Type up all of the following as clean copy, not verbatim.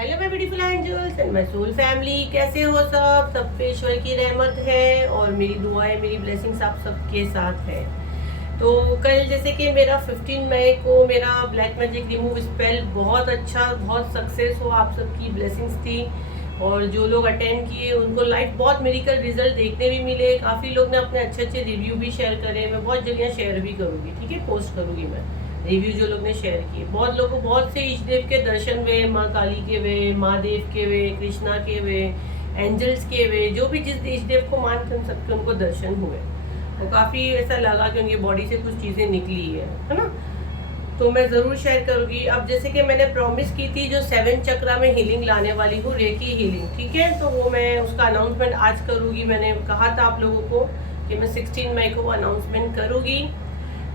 Hello my beautiful angels and my soul family, कैसे हो सब पे ईश्वर की रहमत है और मेरी दुआएं, मेरी ब्लेसिंग्स आप सबके साथ है। तो कल जैसे कि मेरा 15 मई को मेरा ब्लैक मैजिक रिमूव स्पेल बहुत अच्छा, बहुत सक्सेस हो, आप सबकी ब्लेसिंग्स थी और जो लोग अटेंड किए उनको लाइफ बहुत मेडिकल रिजल्ट देखने भी मिले। काफ़ी लोग ने अपने अच्छे अच्छे रिव्यू भी शेयर करे। मैं बहुत जगह शेयर भी करूँगी, ठीक है, पोस्ट करूँगी मैं रिव्यू जो लोग ने शेयर किए। बहुत लोगों को बहुत से ईश देव के दर्शन हुए, माँ काली के हुए, माँ देव के हुए, कृष्णा के हुए, एंजल्स के हुए, जो भी जिस ईश देव को मानते हैं सबके उनको दर्शन हुए। तो काफ़ी ऐसा लगा कि उनकी बॉडी से कुछ चीज़ें निकली है ना। तो मैं ज़रूर शेयर करूँगी। अब जैसे कि मैंने प्रॉमिस की थी जो 7 चक्रा में हीलिंग लाने वाली हूँ, रेकी हीलिंग, ठीक है, तो वो मैं उसका अनाउंसमेंट आज करूँगी। मैंने कहा था आप लोगों को कि मैं 16 मई को अनाउंसमेंट करूँगी,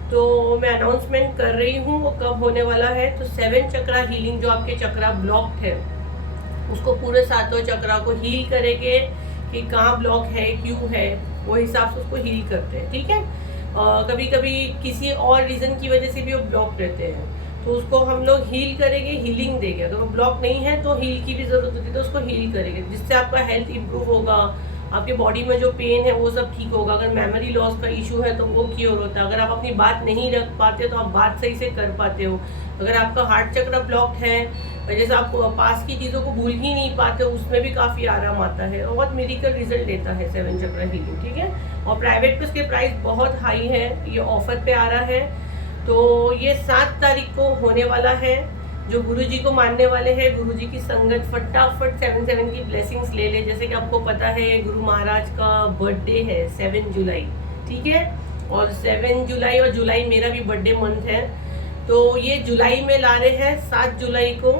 तो मैं अनाउंसमेंट कर रही हूँ। वो कब होने वाला है, तो 7 चक्रा हीलिंग, जो आपके चक्रा ब्लॉक्ड है उसको पूरे 7 चक्रा को हील करेंगे कि कहाँ ब्लॉक है, क्यों है, वो हिसाब से उसको हील करते हैं, ठीक है। कभी कभी किसी और रीज़न की वजह से भी वो ब्लॉक रहते हैं, तो उसको हम लोग हील करेंगे, हीलिंग देंगे। अगर वो ब्लॉक नहीं है तो हील की भी ज़रूरत होती है, तो उसको हील करेंगे, जिससे आपका हेल्थ इंप्रूव होगा, आपके बॉडी में जो पेन है वो सब ठीक होगा। अगर मेमोरी लॉस का इशू है तो वो क्योर होता है। अगर आप अपनी बात नहीं रख पाते तो आप बात सही से कर पाते हो। अगर आपका हार्ट चक्र ब्लॉक्ड है, जैसे आप पास की चीज़ों को भूल ही नहीं पाते, उसमें भी काफ़ी आराम आता है और बहुत मेडिकल रिजल्ट देता है 7 चक्र हीलिंग, ठीक है। और प्राइवेट पे उसके प्राइस बहुत हाई है, ये ऑफर पे आ रहा है। तो ये 7 तारीख को होने वाला है। जो गुरुजी को मानने वाले हैं, गुरुजी की संगत फटाफट 7 की ब्लेसिंग्स ले ले। जैसे कि आपको पता है गुरु महाराज का बर्थडे है 7 जुलाई, ठीक है, और 7 जुलाई और जुलाई मेरा भी बर्थडे मंथ है, तो ये जुलाई में ला रहे हैं 7 जुलाई को,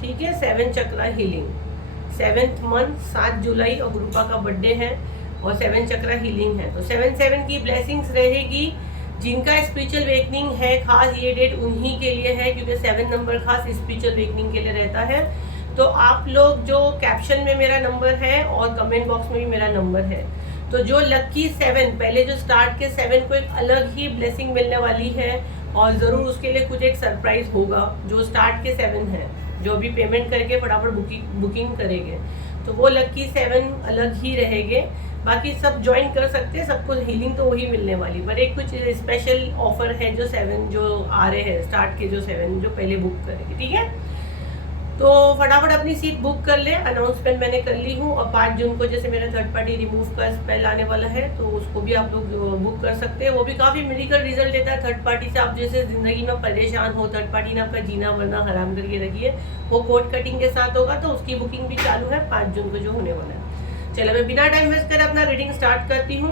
ठीक है, 7 चक्रा हीलिंग, 7th मंथ 7 जुलाई, और गुरुपा का बर्थडे है और 7 चक्रा हीलिंग है। तो 7 की ब्लेसिंग्स रहेगी। जिनका स्पिरिचुअल वेकनिंग है, खास ये डेट उन्हीं के लिए है, क्योंकि 7 नंबर खास स्पिरिचुअल वेकनिंग के लिए रहता है। तो आप लोग जो कैप्शन में मेरा नंबर है और कमेंट बॉक्स में भी मेरा नंबर है, तो जो लकी 7 पहले जो स्टार्ट के 7 को एक अलग ही ब्लेसिंग मिलने वाली है और ज़रूर उसके लिए कुछ एक सरप्राइज होगा। जो स्टार्ट के 7 है, जो भी पेमेंट करके फटाफट बुकिंग करेंगे, तो वो लकी 7 अलग ही रहेंगे। बाकी सब ज्वाइन कर सकते हैं, सबको हीलिंग तो वही मिलने वाली, पर एक कुछ स्पेशल ऑफर है जो 7 जो आ रहे हैं स्टार्ट के, जो 7 जो पहले बुक करेंगे, ठीक है। तो फटाफट अपनी सीट बुक कर ले। अनाउंसमेंट मैंने कर ली हूँ, और 5 जून को जैसे मेरा थर्ड पार्टी रिमूव का स्पेल आने वाला है, तो उसको भी आप लोग बुक कर सकते हैं। वो भी काफ़ी मेडिकल रिजल्ट देता है। थर्ड पार्टी से आप जैसे ज़िंदगी में परेशान हो, थर्ड पार्टी ने आपका जीना वरना हराम करके रखिए, वो कोड कटिंग के साथ होगा, तो उसकी बुकिंग भी चालू है 5 जून को जो होने वाला है। चलो मैं बिना टाइम वेस्ट कर अपना रीडिंग स्टार्ट करती हूँ।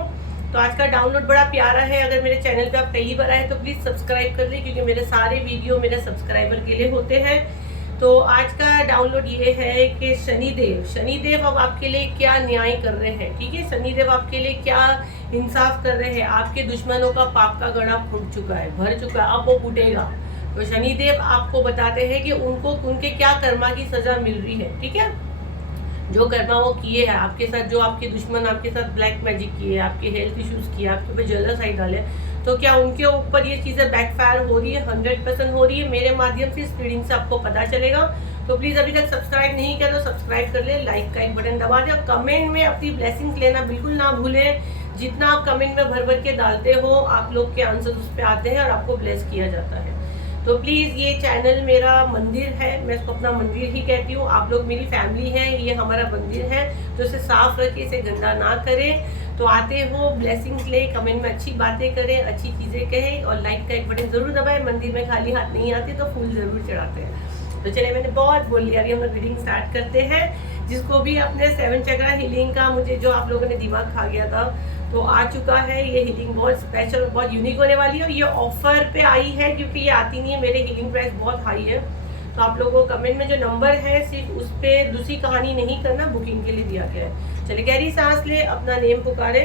तो आज का डाउनलोड बड़ा प्यारा है। अगर मेरे चैनल पे आप पहली बार आए तो प्लीज़ सब्सक्राइब कर लें, क्योंकि मेरे सारे वीडियो मेरे सब्सक्राइबर के लिए होते हैं। तो आज का डाउनलोड ये है कि शनिदेव अब आपके लिए क्या न्याय कर रहे हैं, ठीक है। शनिदेव आपके लिए क्या इंसाफ कर रहे हैं। आपके दुश्मनों का पाप का गड़ा फूट चुका है, भर चुका है, अब वो फूटेगा। तो शनिदेव आपको बताते हैं कि उनको उनके क्या कर्मा की सजा मिल रही है, ठीक है। जो कर्मा वो किए हैं आपके साथ, जो आपके दुश्मन आपके साथ ब्लैक मैजिक किए, आपके हेल्थ इश्यूज किए, आपके ऊपर जेलस आई डाले, तो क्या उनके ऊपर ये चीज़ें बैकफायर हो रही है, 100% हो रही है। मेरे माध्यम से इस रीडिंग से आपको पता चलेगा। तो प्लीज़ अभी तक सब्सक्राइब नहीं किया तो सब्सक्राइब कर ले, लाइक का एक बटन दबा दे, और कमेंट में अपनी ब्लेसिंग्स लेना बिल्कुल ना भूलें। जितना आप कमेंट में भर भर के डालते हो, आप लोग के आंसर उस पर आते हैं और आपको ब्लेस किया जाता है। तो प्लीज़, ये चैनल मेरा मंदिर है, मैं इसको अपना मंदिर ही कहती हूँ। आप लोग मेरी फैमिली है, ये हमारा मंदिर है, तो इसे साफ रखें, इसे गंदा ना करें। तो आते हो ब्लेसिंग्स ले, कमेंट में अच्छी बातें करें, अच्छी चीज़ें कहें, और लाइक का एक बटन ज़रूर दबाएं। मंदिर में खाली हाथ नहीं आते, तो फूल ज़रूर चढ़ाते हैं। तो चलिए, मैंने बहुत बोल लिया, अभी हम लोग रीडिंग स्टार्ट करते हैं। जिसको भी अपने 7 चक्रा हीलिंग का मुझे जो आप लोगों ने दिमाग खा गया था, तो आ चुका है। ये हीलिंग बहुत स्पेशल और बहुत यूनिक होने वाली है, और ये ऑफर पे आई है, क्योंकि ये आती नहीं है, मेरे हीलिंग प्राइस बहुत हाई है। तो आप लोगों को कमेंट में जो नंबर है सिर्फ उस पर दूसरी कहानी नहीं करना, बुकिंग के लिए दिया गया है। चलिए, गहरी सांस ले, अपना नेम पुकारे,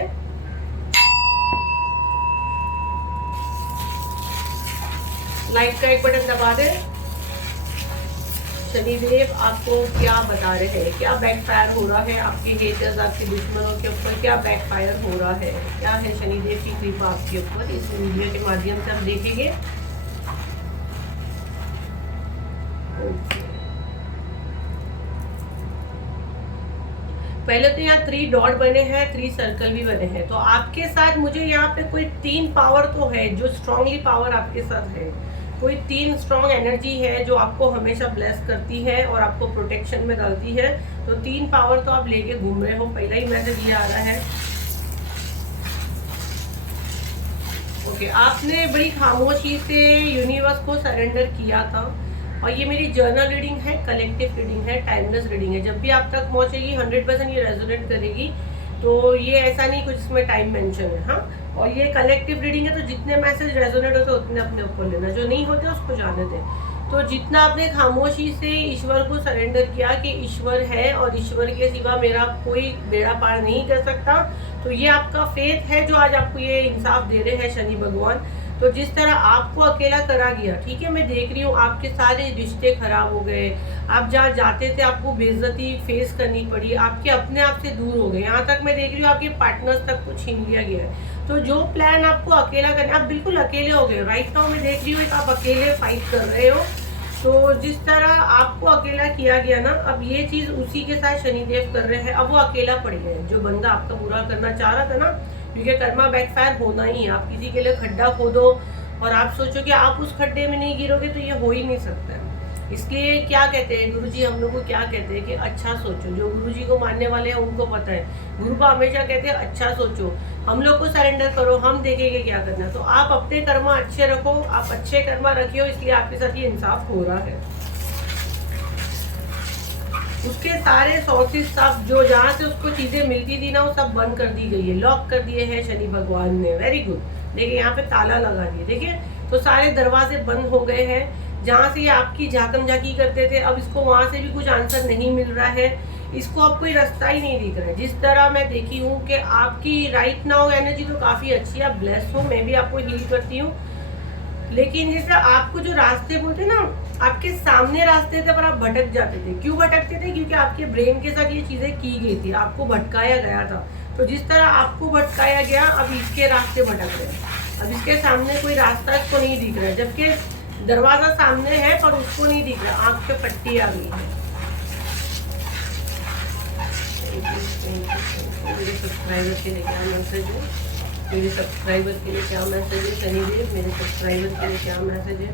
लाइक का एक बटन दबा दे। शनिदेव आपको क्या बता रहे हैं, क्या बैकफायर हो रहा है, आपके हेटर्स, आपके दुश्मनों के ऊपर क्या बैकफायर हो रहा है, क्या है शनिदेव की कृपा आपके ऊपर, इस वीडियो के माध्यम से हम देखेंगे। ओके, पहले तो यहाँ 3 डॉट बने हैं, 3 सर्कल भी बने हैं। तो आपके साथ मुझे यहाँ पे कोई 3 पावर तो है, जो स्ट्रांगली पावर आपके साथ है। कोई 3 स्ट्रांग एनर्जी है जो आपको हमेशा ब्लेस करती है और आपको प्रोटेक्शन में डालती है। तो 3 पावर तो आप लेके घूम रहे हो। पहला ही मैसेज ये आ रहा है। ओके, आपने बड़ी खामोशी से यूनिवर्स को सरेंडर किया था। और ये मेरी जर्नल रीडिंग है, कलेक्टिव रीडिंग है, टाइमलेस रीडिंग है। जब भी आप तक पहुंचेगी 100% ये रेजोनेट करेगी। तो ये ऐसा नहीं कुछ इसमें टाइम मेंशन है। हाँ, और ये कलेक्टिव रीडिंग है, तो जितने मैसेज रेजोनेट होते उतने अपने ऊपर लेना, जो नहीं होते उसको जाने दें। तो जितना आपने खामोशी से ईश्वर को सरेंडर किया कि ईश्वर है और ईश्वर के सिवा मेरा कोई बेड़ा पार नहीं कर सकता, तो ये आपका फेथ है जो आज आपको ये इंसाफ दे रहे हैं शनि भगवान। तो जिस तरह आपको अकेला करा गया, ठीक है, मैं देख रही हूँ आपके सारे रिश्ते खराब हो गए। आप जहाँ जाते थे आपको बेइज्जती फेस करनी पड़ी, आपके अपने आप से दूर हो गए। यहाँ तक मैं देख रही हूँ आपके पार्टनर्स तक को छीन लिया गया है। तो जो प्लान आपको अकेला करना, आप बिल्कुल अकेले हो गए। राइट नाउ मैं देख रही हूँ आप अकेले फाइट कर रहे हो। तो जिस तरह आपको अकेला किया गया ना, अब ये चीज उसी के साथ शनिदेव कर रहे हैं। अब वो अकेला पड़ गया है, जो बंदा आपका बुरा करना चाह रहा था ना, क्योंकि कर्मा बैकफायर होना ही है। आप किसी के लिए खड्डा खोदो और आप सोचो कि आप उस खड्डे में नहीं गिरोगे, तो ये हो ही नहीं सकता है। इसलिए क्या कहते हैं गुरुजी, हम लोग को क्या कहते हैं कि अच्छा सोचो। जो गुरुजी को मानने वाले हैं उनको पता है, गुरु को हमेशा कहते हैं अच्छा सोचो, हम लोग को सरेंडर करो, हम देखेंगे क्या करना। तो आप अपने कर्मा अच्छे रखो, आप अच्छे कर्मा रखियो, इसलिए आपके साथ ये इंसाफ हो रहा है। उसके सारे सोर्सेस सब जो जहाँ से उसको चीजें मिलती थी ना, वो सब बंद कर दी गई है, लॉक कर दिए हैं शनि भगवान ने। Very good. देखिए यहाँ पे ताला लगा दिए, देखिए। तो सारे दरवाजे बंद हो गए हैं। जहाँ से ये आपकी झाकम झाकी करते थे, अब इसको वहां से भी कुछ आंसर नहीं मिल रहा है। इसको अब कोई रास्ता ही नहीं दिख रहा है। जिस तरह मैं देखी हूँ कि आपकी राइट नाउ एनर्जी तो काफी अच्छी है, आप ब्लेस हो, मैं भी आपको हील करती हूँ। लेकिन जैसे आपको जो रास्ते बोलते ना, आपके सामने रास्ते थे पर आप भटक जाते थे। क्यों भटकते थे? क्योंकि आपके ब्रेन के साथ ये चीजें की गई थी, आपको भटकाया गया था। तो जिस तरह आपको भटकाया गया, अब इसके रास्ते भटक रहे। अब इसके सामने कोई रास्ता इसको नहीं दिख रहा है, जबकि दरवाजा सामने है पर उसको नहीं दिख रहा। आंख पे पट्टी आ गई है। मेरे सब्सक्राइबर के लिए क्या मैसेज है? मेरे सब्सक्राइबर के लिए क्या मैसेज है शनिदेव? मेरे सब्सक्राइबर के लिए क्या मैसेज है?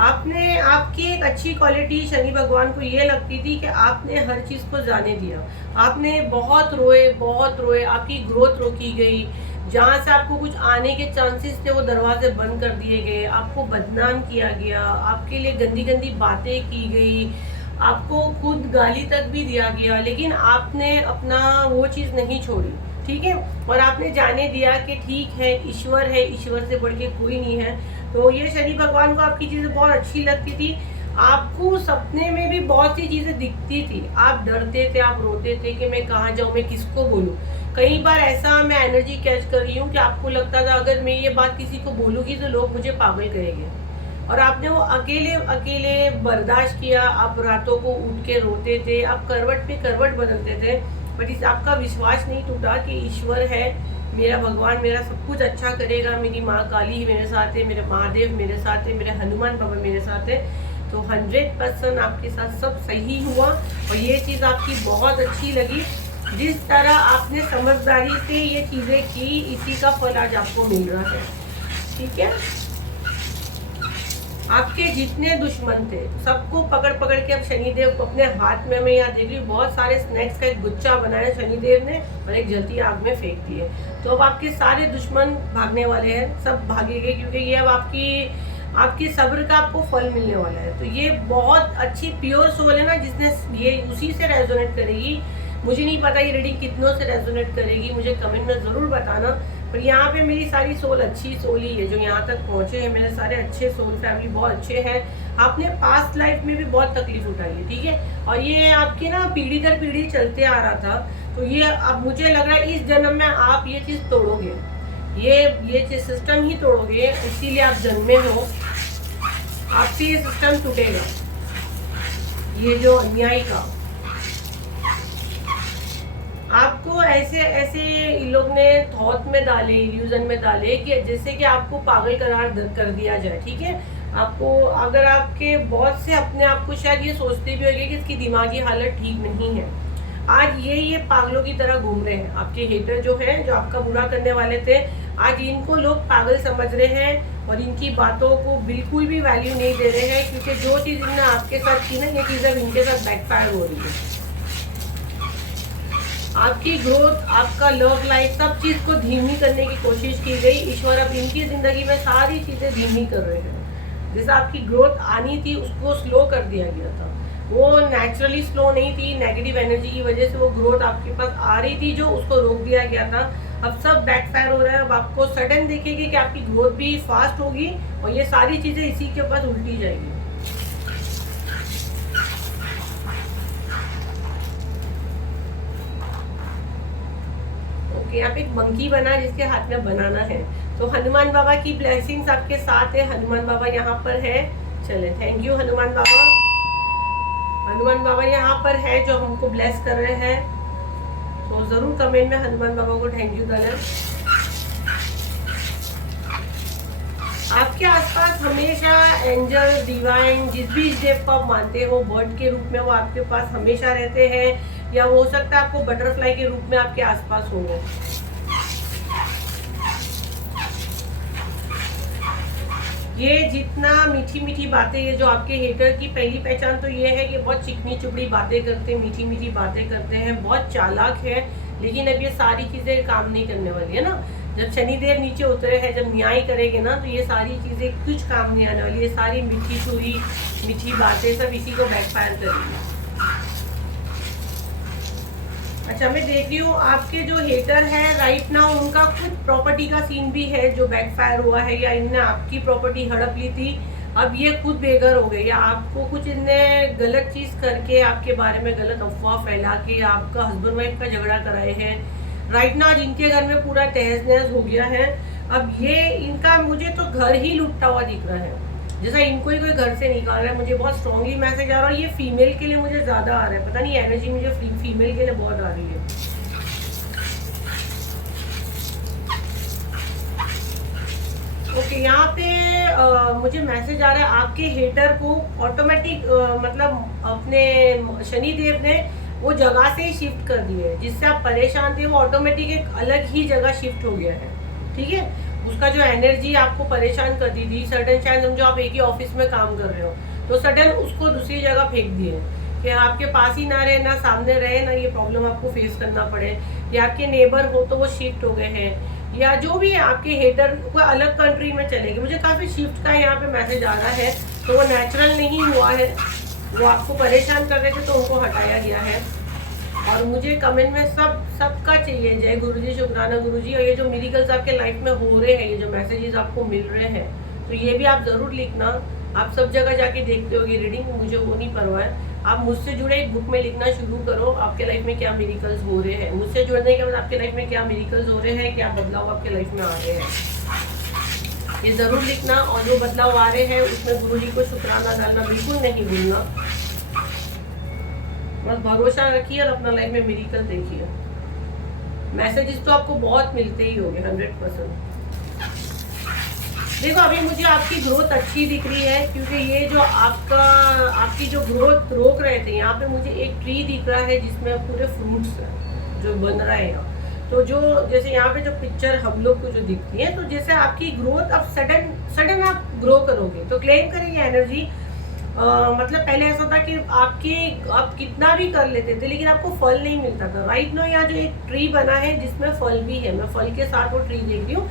आपने, आपकी एक अच्छी क्वालिटी शनि भगवान को ये लगती थी कि आपने हर चीज़ को जाने दिया। आपने बहुत रोए, बहुत रोए, आपकी ग्रोथ रोकी गई। जहाँ से आपको कुछ आने के चांसेस थे वो दरवाजे बंद कर दिए गए। आपको बदनाम किया गया, आपके लिए गंदी गंदी बातें की गई, आपको खुद गाली तक भी दिया गया। लेकिन आपने अपना वो चीज़ नहीं छोड़ी, ठीक है। और आपने जाने दिया कि ठीक है, ईश्वर है, ईश्वर से बढ़ के कोई नहीं है। तो ये शनि भगवान को आपकी चीज़ें बहुत अच्छी लगती थी। आपको सपने में भी बहुत सी चीज़ें दिखती थी। आप डरते थे, आप रोते थे कि मैं कहाँ जाऊँ, मैं किसको बोलूँ। कई बार ऐसा मैं एनर्जी कैच कर रही हूँ कि आपको लगता था अगर मैं ये बात किसी को बोलूँगी तो लोग मुझे पागल करेंगे। और आपने वो अकेले अकेले बर्दाश्त किया। आप रातों को उठ के रोते थे, आप करवट पे करवट बदलते थे, बट इस आपका विश्वास नहीं टूटा कि ईश्वर है, मेरा भगवान मेरा सब कुछ अच्छा करेगा। मेरी माँ काली मेरे साथ है, मेरे महादेव मेरे साथ है, मेरे हनुमान बाबा मेरे साथ है। तो 100% आपके साथ सब सही हुआ। और ये चीज़ आपकी बहुत अच्छी लगी। जिस तरह आपने समझदारी से ये चीज़ें की, इसी का फल आज आपको मिल रहा है, ठीक है। आपके जितने दुश्मन थे सबको पकड़ पकड़ के अब शनिदेव को अपने हाथ में, मैं यहाँ देख रही हूँ बहुत सारे स्नैक्स का एक गुच्छा बनाया शनिदेव ने और एक जलती आग में फेंक दिए। तो अब आपके सारे दुश्मन भागने वाले हैं, सब भागेंगे, क्योंकि ये अब आपकी सब्र का आपको फल मिलने वाला है। तो ये बहुत अच्छी प्योर सोल है ना, जिसने ये उसी से रेजोनेट करेगी। मुझे नहीं पता ये रीडिंग कितनों से रेजोनेट करेगी, मुझे कमेंट में ज़रूर बताना। पर यहाँ पे मेरी सारी सोल अच्छी सोल ही है जो यहाँ तक पहुँचे हैं। मेरे सारे अच्छे सोल फैमिली बहुत अच्छे हैं। आपने पास्ट लाइफ में भी बहुत तकलीफ उठाई है, ठीक है। और ये आपकी ना पीढ़ी दर पीढ़ी चलते आ रहा था। तो ये अब मुझे लग रहा है इस जन्म में आप ये चीज़ तोड़ोगे, ये सिस्टम ही तोड़ोगे, इसीलिए आप जन्मे हो। आपसे ये सिस्टम टूटेगा, ये जो अन्याय का। आपको ऐसे ऐसे इन लोग ने थॉट में डाले, इल्यूजन में डाले कि जैसे कि आपको पागल करार कर दिया जाए, ठीक है। आपको, अगर आपके बहुत से अपने आप को शायद ये सोचते भी होंगे कि इसकी दिमागी हालत ठीक नहीं है, आज ये पागलों की तरह घूम रहे हैं। आपके हेटर जो है, जो आपका बुरा करने वाले थे, आज इनको लोग पागल समझ रहे हैं और इनकी बातों को बिल्कुल भी वैल्यू नहीं दे रहे हैं, क्योंकि जो चीज़ इन्होंने आपके साथ की ना, ये चीज़ अब इनके साथ बैकफायर हो रही है। आपकी ग्रोथ, आपका लव लाइफ, सब चीज़ को धीमी करने की कोशिश की गई। ईश्वर अब इनकी ज़िंदगी में सारी चीज़ें धीमी कर रहे हैं। जैसे आपकी ग्रोथ आनी थी उसको स्लो कर दिया गया था। वो नेचुरली स्लो नहीं थी, नेगेटिव एनर्जी की वजह से वो ग्रोथ आपके पास आ रही थी, जो उसको रोक दिया गया था। अब सब बैकफायर हो रहा है। अब आपको सडन देखेगी कि आपकी ग्रोथ भी फास्ट होगी और ये सारी चीज़ें इसी के पास उल्टी जाएगी। यहाँ पे एक मंकी बना जिसके हाथ में बनाना है। तो हनुमान बाबा की ब्लेसिंग्स आपके साथ है। हनुमान बाबा यहाँ पर है। चले, थैंक यू हनुमान बाबा। हनुमान बाबा यहाँ पर है जो हमको ब्लेस कर रहे हैं। तो जरूर कमेंट में हनुमान बाबा को थैंक यू करें। आपके आसपास हमेशा एंजल, डिवाइन, जिस भी स्टेप को आप मानते हो, बर्ड के रूप में वो आपके पास हमेशा रहते हैं, या हो सकता है आपको बटरफ्लाई के रूप में आपके आसपास होंगे। ये जितना मीठी मीठी बातें, ये जो आपके हेटर की पहली पहचान तो ये है कि बहुत चिकनी चुपड़ी बातें करते हैं, मीठी मीठी बातें करते हैं, बहुत चालाक है। लेकिन अब ये सारी चीज़ें काम नहीं करने वाली है ना। जब शनिदेव नीचे उतरे हैं, जब न्याय करेंगे ना, तो ये सारी चीज़ें कुछ काम नहीं आने वाली। ये सारी मीठी चुरी, मीठी बातें सब इसी को बैकफायर करेंगी। अच्छा, मैं देख रही हूँ आपके जो हेटर है राइट नाउ, उनका खुद प्रॉपर्टी का सीन भी है जो बैकफायर हुआ है, या इनने आपकी प्रॉपर्टी हड़प ली थी, अब ये खुद बेघर हो गए, या आपको कुछ इनने गलत चीज़ करके आपके बारे में गलत अफवाह फैला के आपका हस्बैंड वाइफ का झगड़ा कराए हैं। राइट नाउ इनके घर में पूरा तहस नहस हो गया है। अब ये इनका मुझे तो घर ही लुटता हुआ दिख रहा है, जैसा इनको ही कोई घर से निकाल रहा है। मुझे बहुत स्ट्रांगली मैसेज आ रहा है। ये फीमेल के लिए मुझे ज़्यादा आ रहा है, पता नहीं एनर्जी मुझे फीमेल के लिए बहुत आ रही है। ओके, यहाँ पे मुझे मैसेज आ रहा है आपके हेटर को ऑटोमेटिक मतलब अपने शनिदेव ने वो जगह से ही शिफ्ट कर दिए है। जिससे आप परेशान थे वो ऑटोमेटिक एक अलग ही जगह शिफ्ट हो गया है। ठीक है, उसका जो एनर्जी आपको परेशान करती थी, सडन शायद समझो आप एक ही ऑफिस में काम कर रहे हो, तो सडन उसको दूसरी जगह फेंक दिए कि आपके पास ही ना रहे, ना सामने रहे, ना ये प्रॉब्लम आपको फेस करना पड़े। या आपके नेबर हो तो वो शिफ्ट हो गए हैं, या जो भी है आपके हेटर कोई अलग कंट्री में चले गए। मुझे काफ़ी शिफ्ट का यहाँ पे मैसेज आ रहा है। तो वो नेचुरल नहीं हुआ है, वो आपको परेशान कर रहे थे तो उनको हटाया गया है। और मुझे कमेंट में सबका चाहिए जय गुरुजी, शुक्राना गुरुजी। और ये जो मिरेकल्स आपके लाइफ में हो रहे हैं, ये जो मैसेजेस आपको मिल रहे हैं, तो ये भी आप ज़रूर लिखना। आप सब जगह जाके देखते हो ये रीडिंग, मुझे वो नहीं परवाह है। आप मुझसे जुड़े एक बुक में लिखना शुरू करो, आपके लाइफ में क्या मिरेकल्स हो रहे हैं। मुझसे जुड़ने के बाद आपके लाइफ में क्या मिरेकल्स हो रहे हैं, क्या बदलाव आपके लाइफ में आ रहे हैं, ये ज़रूर लिखना। और जो बदलाव आ रहे हैं उसमें गुरुजी को शुक्राना डालना बिल्कुल नहीं भूलना। बस भरोसा रखिए और अपना लाइफ में मिरेकल देखिए। मैसेजेस तो आपको बहुत मिलते ही होंगे 100%। देखो, अभी मुझे आपकी ग्रोथ अच्छी दिख रही है, क्योंकि ये जो आपकी जो ग्रोथ रोक रहे थे, यहाँ पे मुझे एक ट्री दिख रहा है जिसमें पूरे फ्रूट्स जो बन रहा है। तो जो जैसे यहाँ पे जो पिक्चर हम लोग को जो दिखती है, तो जैसे आपकी ग्रोथ अब सडन आप ग्रो करोगे तो क्लेम करेंगे एनर्जी। मतलब पहले ऐसा था कि आप कितना भी कर लेते थे लेकिन आपको फल नहीं मिलता था। राइट नो यहाँ जो एक ट्री बना है जिसमें फल भी है, मैं फल के साथ वो ट्री देख रही हूँ।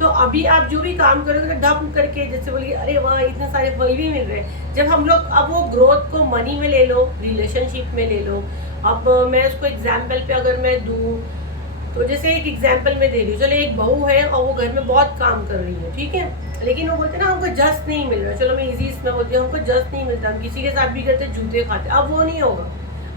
तो अभी आप जो भी काम करोगे डब करके, जैसे बोलिए अरे वाह इतने सारे फल भी मिल रहे हैं। जब हम लोग अब वो ग्रोथ को मनी में ले लो, रिलेशनशिप में ले लो। अब मैं उसको एग्जाम्पल पे अगर मैं दूँ, तो जैसे एक एग्जाम्पल में दे रही हूँ, चलो एक बहू है और वो घर में बहुत काम कर रही है, ठीक है, लेकिन वो बोलते हैं ना हमको जस्ट नहीं मिल रहा। चलो मैं इजी इसमें बोलती हूँ, हमको जस्ट नहीं मिलता, हम किसी के साथ भी करते जूते खाते। अब वो नहीं होगा।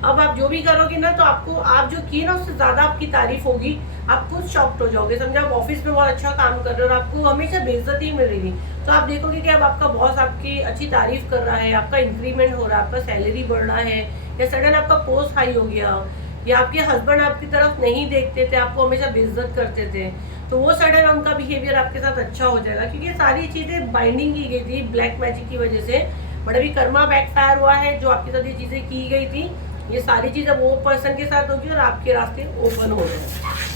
अब आप जो भी करोगे ना, तो आपको आप जो किए ना उससे ज़्यादा आपकी तारीफ होगी। आप खुद शॉक्ड हो जाओगे। समझो आप ऑफिस में बहुत अच्छा काम कर रहे हो और आपको हमेशा बेइज्जती मिल रही थी, तो आप देखोगे कि अब आपका बॉस आपकी अच्छी तारीफ कर रहा है, आपका इंक्रीमेंट हो रहा है, आपका सैलरी बढ़ रहा है, या सडन आपका पोस्ट हाई हो गया, या आपके हस्बैंड आपकी तरफ नहीं देखते थे, आपको हमेशा बेइज्जत करते थे, तो वो सडन उनका बिहेवियर आपके साथ अच्छा हो जाएगा। क्योंकि ये सारी चीज़ें बाइंडिंग की गई थी ब्लैक मैजिक की वजह से। बट अभी कर्मा बैकफायर हुआ है, जो आपके साथ ये चीज़ें की गई थी ये सारी चीज अब वो पर्सन के साथ होगी और आपके रास्ते ओपन हो रहे हैं।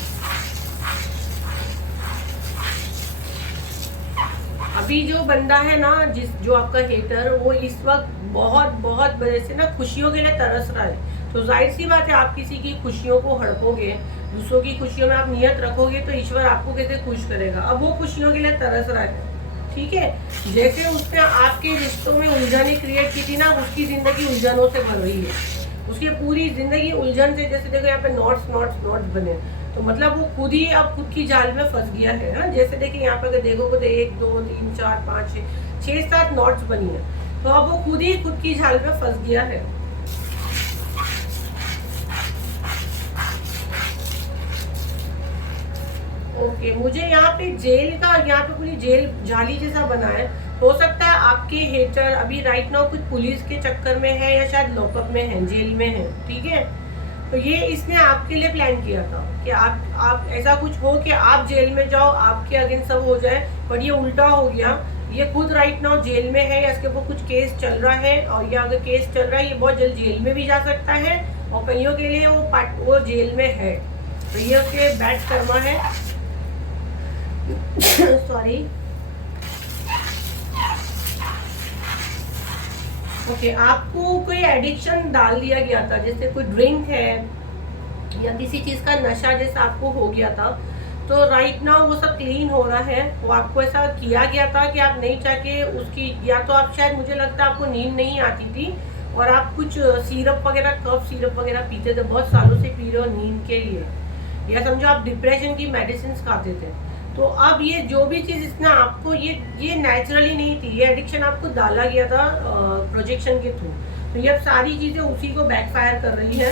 अभी जो बंदा है ना, जो आपका हेटर, वो इस वक्त बहुत बहुत वजह से ना खुशियों के लिए तरस रहा है। तो जाहिर सी बात है, आप किसी की खुशियों को हड़पोगे, दूसरों की खुशियों में आप नियत रखोगे तो ईश्वर आपको कैसे खुश करेगा। अब वो खुशियों के लिए तरस रहा है, ठीक है। जैसे उसने आपके रिश्तों में उलझने क्रिएट की थी ना, उसकी जिंदगी उलझनों से भर रही है। उसकी पूरी जिंदगी उलझन से, जैसे देखो यहाँ पे नोट्स नोट्स नोट्स बने, तो मतलब वो खुद ही अब खुद की जाल में फंस गया है ना। जैसे देखिए यहाँ पे अगर देखोगे तो 1 2 3 4 5 6 7 नोट्स बनी है, तो अब वो खुद ही खुद की जाल में फंस गया है। ओके, मुझे यहाँ पे जेल का, यहाँ पे पूरी जेल जाली जैसा बना है। हो सकता है आपके हेटर अभी राइट नाउ कुछ पुलिस के चक्कर में है या शायद लॉकअप में है, जेल में है, ठीक है। तो ये इसने आपके लिए प्लान किया था कि आप ऐसा कुछ हो कि आप जेल में जाओ, आपके अगेंस्ट सब हो जाए, पर ये उल्टा हो गया। ये खुद राइट नाउ जेल में है या इसके ऊपर कुछ केस चल रहा है, और ये अगर केस चल रहा है, ये बहुत जल्द जेल में भी जा सकता है, और कईयों के लिए वो जेल में है। तो ये उसके बैड कर्मा है। सॉरी। ओके, आपको कोई एडिक्शन डाल दिया गया था, जैसे कोई ड्रिंक है या किसी चीज का नशा जैसा आपको हो गया था, तो राइट नाउ वो सब क्लीन हो रहा है। वो आपको ऐसा किया गया था कि आप नहीं चाह के उसकी, या तो आप शायद, मुझे लगता है आपको नींद नहीं आती थी और आप कुछ सीरप वगैरह, कफ सीरप वगैरह पीते थे, बहुत सालों से पी रहे हो नींद के लिए, या समझो आप डिप्रेशन की मेडिसिन खाते थे। तो अब ये जो भी चीज इसने आपको, ये नेचुरली नहीं थी, ये एडिक्शन आपको डाला गया था प्रोजेक्शन के थ्रू। तो ये अब सारी चीजें उसी को बैकफायर कर रही है।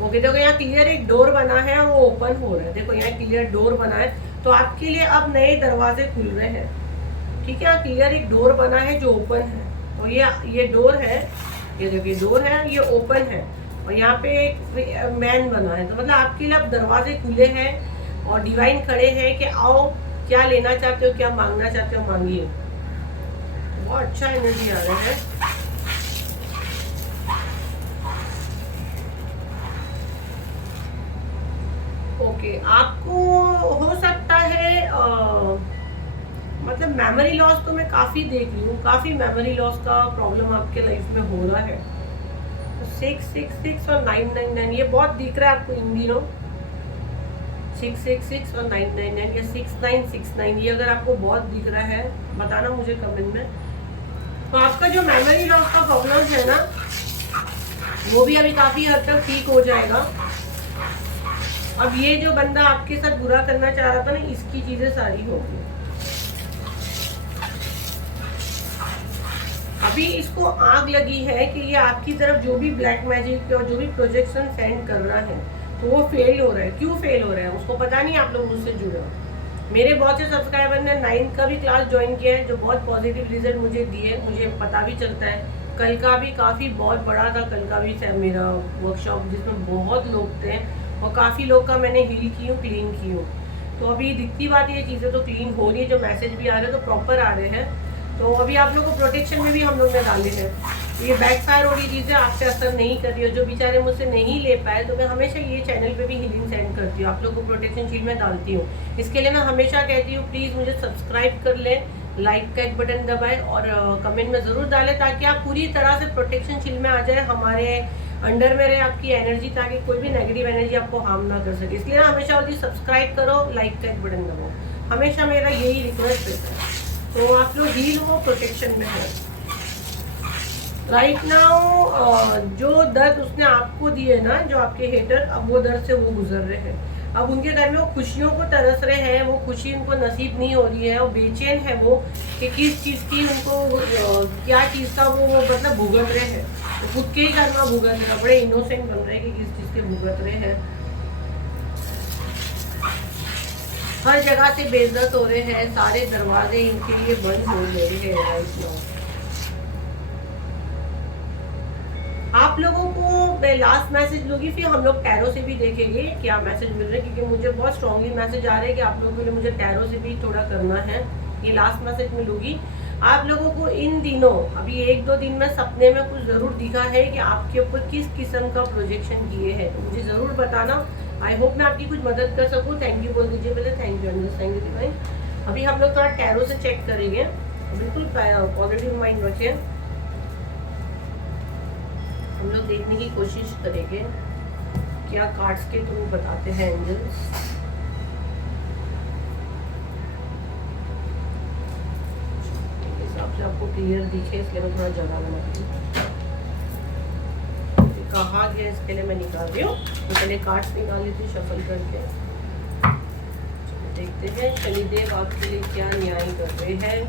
ओके, देखो यहाँ क्लियर एक डोर बना है, वो ओपन हो रहा है। देखो यहाँ क्लियर डोर बना है, तो आपके लिए अब नए दरवाजे खुल रहे हैं, ठीक है। क्लियर एक डोर बना है जो ओपन है, और ये डोर है, ये देखिए डोर है, ये ओपन है, और यहाँ पे एक मैन बना है। तो मतलब आपके लिए अब दरवाजे खुले हैं और डिवाइन खड़े हैं कि आओ, क्या लेना चाहते हो, क्या मांगना चाहते हो, मांगिए। बहुत अच्छा एनर्जी आ रहा है। ओके, आपको हो सकता है मतलब मेमोरी लॉस तो मैं काफी देख रही हूँ, काफी मेमोरी लॉस का प्रॉब्लम आपके लाइफ में हो रहा है। 666 और 999 ये बहुत दिख रहा है आपको इन दिनों। 666 और 999 या 6969, ये अगर आपको बहुत दिख रहा है बताना मुझे कमेंट में। तो आपका जो मेमोरी लॉस का प्रॉब्लम है ना, वो भी अभी काफी हद तक ठीक हो जाएगा। अब ये जो बंदा आपके साथ बुरा करना चाह रहा था ना, इसकी चीजें सारी होगी। अभी इसको आग लगी है कि ये आपकी तरफ जो भी ब्लैक मैजिक और जो भी प्रोजेक्शन सेंड कर रहा है, तो वो फेल हो रहा है। क्यों फेल हो रहा है उसको पता नहीं, आप लोग मुझसे जुड़े हो। मेरे बहुत से सब्सक्राइबर ने 9th का भी क्लास ज्वाइन किया है, जो बहुत पॉजिटिव रिजल्ट मुझे दिए, मुझे पता भी चलता है। कल का भी काफ़ी बहुत बड़ा था, कल का भी मेरा वर्कशॉप, जिसमें बहुत लोग थे और काफ़ी लोग का मैंने हील की हूँ, क्लीन की हूँ। तो अभी दिखती बात ये चीज़ें तो क्लीन हो रही है, जो मैसेज भी आ रहे हैं तो प्रॉपर आ रहे हैं। तो अभी आप लोगों को प्रोटेक्शन में भी हम लोग ने डाले हैं। ये बैकफायर हो रही चीज़ें आप पे असर नहीं कर रही हो, जो बेचारे मुझसे नहीं ले पाए, तो मैं हमेशा ये चैनल पे भी हीलिंग सेंड करती हूँ, आप लोग को प्रोटेक्शन शील्ड में डालती हूँ। इसके लिए मैं हमेशा कहती हूँ प्लीज़ मुझे सब्सक्राइब कर लें, लाइक का एक बटन दबाएं और कमेंट में ज़रूर डालें, ताकि आप पूरी तरह से प्रोटेक्शन शील्ड में आ जाए, हमारे अंडर में रहे आपकी एनर्जी, ताकि कोई भी नेगेटिव एनर्जी आपको हार्म ना कर सके। इसलिए हमेशा जल्दी सब्सक्राइब करो, लाइक का एक बटन दबाओ, हमेशा मेरा यही रिक्वेस्ट रहता है। तो आप लोग हील हो, प्रोटेक्शन में हो। राइट नाउ जो दर्द उसने आपको दिए ना, जो आपके हेटर, अब वो दर्द से वो गुजर रहे हैं। अब उनके घर में वो खुशियों को तरस रहे हैं, वो खुशी उनको नसीब नहीं हो रही है, और बेचैन है वो कि किस चीज़ की उनको क्या चीज़ का वो मतलब भुगत रहे हैं। तो खुद के ही घर में भुगत रहे हैं, बड़े इनोसेंट बन रहे हैं कि किस चीज़ के भुगत रहे हैं। हर जगह से बेइज्जत हो रहे हैं, सारे दरवाजे इनके लिए बंद हो गए हैं राइट नाउ। आप लोगों को मैं लास्ट मैसेज लूँगी, फिर हम लोग टैरो से भी देखेंगे क्या मैसेज मिल रहे हैं, क्योंकि मुझे बहुत स्ट्रांगली मैसेज आ रहे हैं कि आप लोगों के लिए मुझे टैरो से भी थोड़ा करना है। ये लास्ट मैसेज मैं लूँगी। आप लोगों को इन दिनों अभी 1-2 दिन में सपने में कुछ ज़रूर दिखा है कि आपके ऊपर किस किस्म का प्रोजेक्शन किए हैं, तो मुझे ज़रूर बताना। आई होप मैं आपकी कुछ मदद कर सकूँ। थैंक यू बोल दीजिए पहले। Thank you Anjas, thank you divine. अभी हम लोग थोड़ा टैरो से चेक करेंगे, बिल्कुल पॉजिटिव माइंड रखें। हम लोग देखने की कोशिश करेंगे क्या कार्ड्स के थ्रू बताते हैं एंजल्स। हिसाब से आपको क्लियर दिखे इसलिए मैं थोड़ा जगह बनाती हूँ। कहा गया इसके लिए मैं निकाल रही हूँ। तो पहले कार्ड्स निकाल लेती हूँ शफल करके। देखते हैं शनिदेव आपके लिए क्या न्याय कर रहे हैं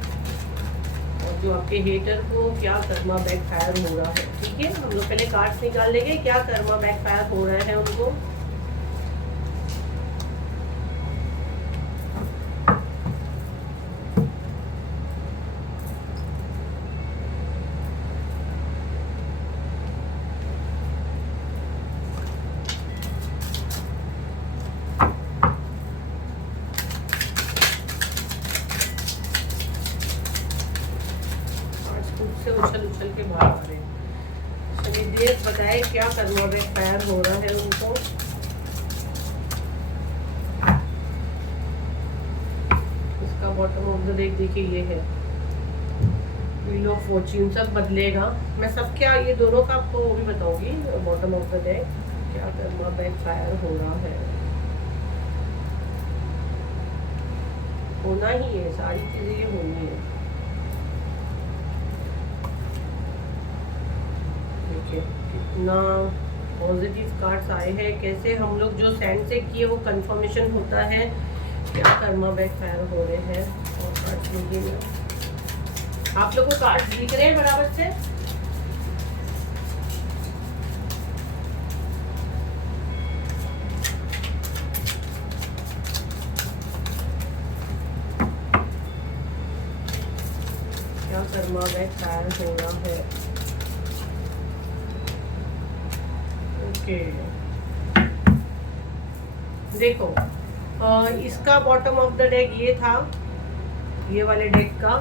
और जो आपके हेटर को क्या कर्मा बैकफायर हो रहा है। ठीक है, हम लोग पहले कार्ड्स निकाल लेंगे क्या कर्मा बैकफायर हो रहा है उनको। से उछल उछल के बाहर आ रहे हैं। शनिदेव बताए क्या कर्मा बैकफायर हो रहा है उनको। इसका बॉटम ऑफ द डेक देखिए ये है व्हील ऑफ फॉर्च्यून। सब बदलेगा, मैं सब क्या ये दोनों का आपको वो भी बताऊंगी। बॉटम ऑफ द डेक क्या कर्मा बैकफायर हो रहा है, होना ही है, सारी चीजें ये होनी है। कितना पॉजिटिव कार्ड्स आए हैं, कैसे हम लोग जो सेंड से किए वो कंफर्मेशन होता है क्या कर्मा बैकफायर हो रहे हैं। और कार्ड्स देखिए, आप लोग को कार्ड्स दिख रहे हैं बराबर से। क्या कर्मा बैकफायर हो रहा है। देखो इसका बॉटम ऑफ द डेक ये था, ये वाले डेक का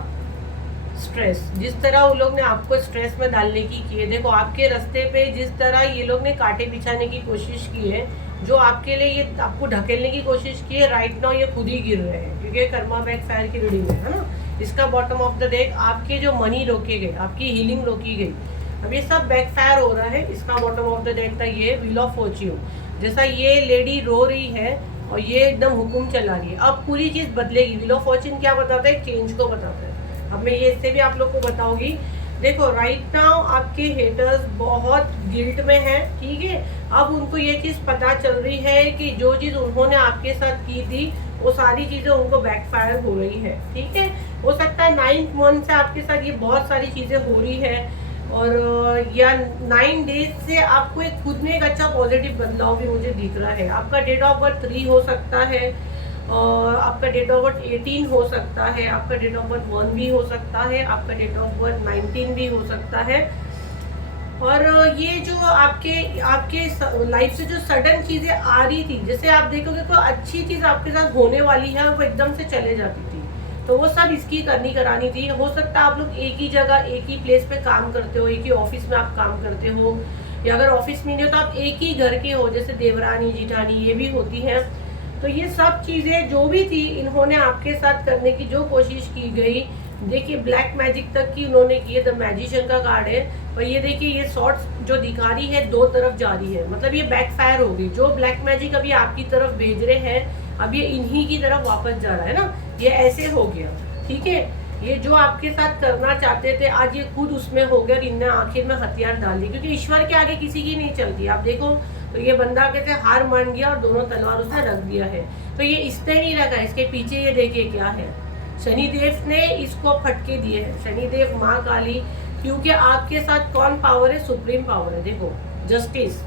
स्ट्रेस, जिस तरह उन लोग ने आपको स्ट्रेस में डालने की की है। देखो आपके रास्ते पे जिस तरह ये लोग ने कांटे बिछाने की कोशिश की है, जो आपके लिए ये आपको ढकेलने की कोशिश की है, राइट नाउ ये खुद ही गिर रहे हैं क्योंकि कर्मा बैकफायर की रीडिंग है ना। इसका बॉटम ऑफ द डेक आपके जो मनी रोके गए, आपकी हीलिंग रोकी गई, अब ये सब बैकफायर हो रहा है। इसका बॉटम ऑफ द डेक था ये व्हील ऑफ फॉर्च्यून। जैसा ये लेडी रो रही है और ये एकदम हुक्म चला रही है, अब पूरी चीज बदलेगी। व्हील ऑफ फॉर्च्यून क्या बताता है, चेंज को बताता है। अब मैं ये इससे भी आप लोग को बताऊंगी। देखो राइट नाउ आपके हेटर्स बहुत गिल्ट में हैं, ठीक है। अब उनको ये चीज पता चल रही है कि जो चीज उन्होंने आपके साथ की थी वो सारी चीजें उनको बैकफायर हो रही है, ठीक है। हो सकता है 9th मंथ से आपके साथ ये बहुत सारी चीजें हो रही है और या 9 डेज से आपको एक खुद में एक अच्छा पॉजिटिव बदलाव भी मुझे दिख रहा है। आपका डेट ऑफ बर्थ 3 हो सकता है और आपका डेट ऑफ बर्थ 18 हो सकता है, आपका डेट ऑफ बर्थ 1 भी हो सकता है, आपका डेट ऑफ बर्थ 19 भी हो सकता है। और ये जो आपके लाइफ से जो सडन चीजें आ रही थी, जैसे आप देखोगे कोई अच्छी चीज आपके साथ होने वाली है वो एकदम से चले जाती थी, तो वो सब इसकी करनी करानी थी। हो सकता है आप लोग एक ही जगह एक ही प्लेस पे काम करते हो, एक ही ऑफिस में आप काम करते हो, या अगर ऑफिस में नहीं हो तो आप एक ही घर के हो, जैसे देवरानी जिठानी ये भी होती है। तो ये सब चीजें जो भी थी इन्होंने आपके साथ करने की जो कोशिश की गई, देखिए ब्लैक मैजिक तक की उन्होंने की, द मैजिशियन का कार्ड है। और ये देखिए ये शॉर्ट्स जो दिखा रही है 2 तरफ जा रही है, मतलब ये बैकफायर होगी। जो ब्लैक मैजिक अभी आपकी तरफ भेज रहे हैं अब ये इन्हीं की तरफ वापस जा रहा है ना, ये ऐसे हो गया, ठीक है। ये जो आपके साथ करना चाहते थे आज ये खुद उसमें हो गया, इनने आखिर में हथियार डाल दी, क्योंकि ईश्वर के आगे किसी की नहीं चलती। आप देखो तो ये बंदा कहते हार मान गया और दोनों तलवार उसने रख दिया है। तो ये इसने नहीं रखा, इसके पीछे ये देखिए क्या है, शनिदेव ने इसको फटके दिए हैं। शनिदेव, माँ काली, क्योंकि आपके साथ कौन पावर है, सुप्रीम पावर है। देखो जस्टिस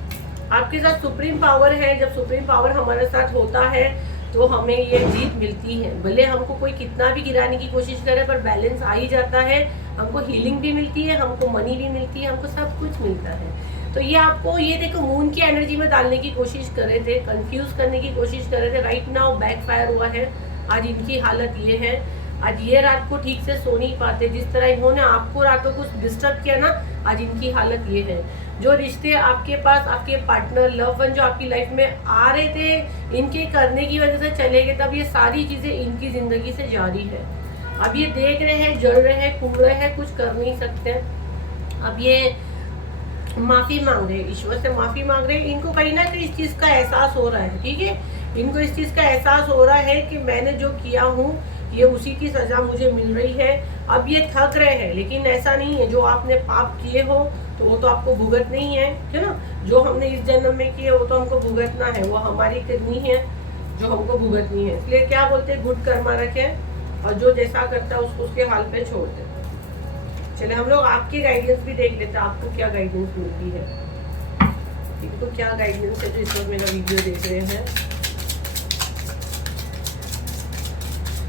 आपके साथ सुप्रीम पावर है। जब सुप्रीम पावर हमारे साथ होता है तो हमें ये जीत मिलती है। भले हमको कोई कितना भी गिराने की कोशिश करे पर बैलेंस आ ही जाता है। हमको हीलिंग भी मिलती है, हमको मनी भी मिलती है, हमको सब कुछ मिलता है। तो ये आपको ये देखो मून की एनर्जी में डालने की कोशिश कर रहे थे, कंफ्यूज करने की कोशिश कर रहे थे। राइट नाउ बैकफायर हुआ है। आज इनकी हालत ये है। आज ये रात को ठीक से सो नहीं पाते, जिस तरह इन्होंने आपको रातों को डिस्टर्ब किया ना, आज इनकी हालत ये है। जो रिश्ते आपके पास, आपके पार्टनर, लव वन जो आपकी लाइफ में आ रहे थे, इनके करने की वजह से चले गए, तब ये सारी चीजें इनकी जिंदगी से जारी है। अब ये देख रहे हैं, जल रहे हैं, कुड़ रहे हैं, कुछ कर नहीं सकते। अब ये माफी मांग रहे हैं, ईश्वर से माफी मांग रहे हैं। इनको कहीं ना कहीं इस चीज का एहसास हो रहा है, ठीक है, इनको इस चीज का एहसास हो रहा है कि मैंने जो किया हूँ ये उसी की सजा मुझे मिल रही है। अब ये थक रहे हैं, लेकिन ऐसा नहीं है, जो आपने पाप किए हो तो वो तो आपको भुगत नहीं है ना। जो हमने इस जन्म में किए वो तो हमको भुगतना है, वो हमारी करनी है जो हमको भुगतनी है। इसलिए क्या बोलते हैं, गुड कर्मा रखे, और जो जैसा करता है उसको उसके हाल पे छोड़ दे। चले हम लोग आपकी गाइडेंस भी देख लेते हैं, आपको क्या गाइडेंस मिलती है, इनको क्या गाइडेंस है जो इस वक्त मेरा वीडियो देख रहे हैं।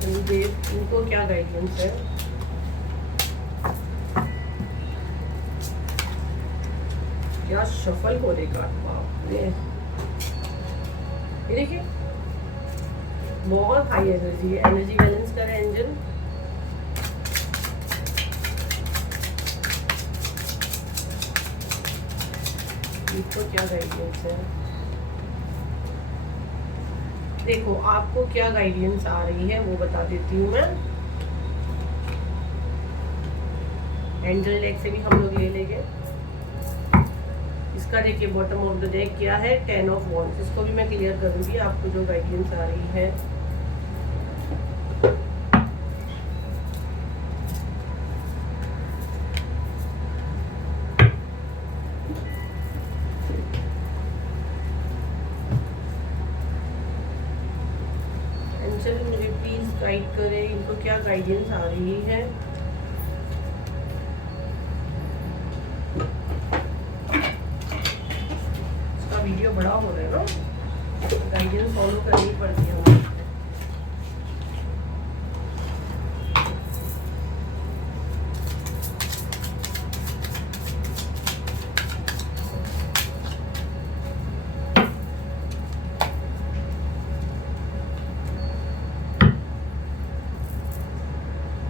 इनको क्या गाइडेंस है। क्या शफल हो देगा, ये देखिए बहुत हाई एनर्जी है। एनर्जी बैलेंस करें एंजल। इनको क्या गाइडेंस है, देखो आपको क्या गाइडेंस आ रही है वो बता देती हूँ मैं। एंजल डेक से भी हम लोग ले लेंगे। इसका देखिए बॉटम ऑफ द डेक क्या है, 10 ऑफ वॉन्ड्स। इसको भी मैं क्लियर करूंगी आपको जो गाइडेंस आ रही है। एंजल मुझे प्लीज गाइड करें, इनको क्या गाइडेंस आ रही है। वीडियो बड़ा हो रहा है ना, गाइडेंस फॉलो करनी पड़ती है हमें।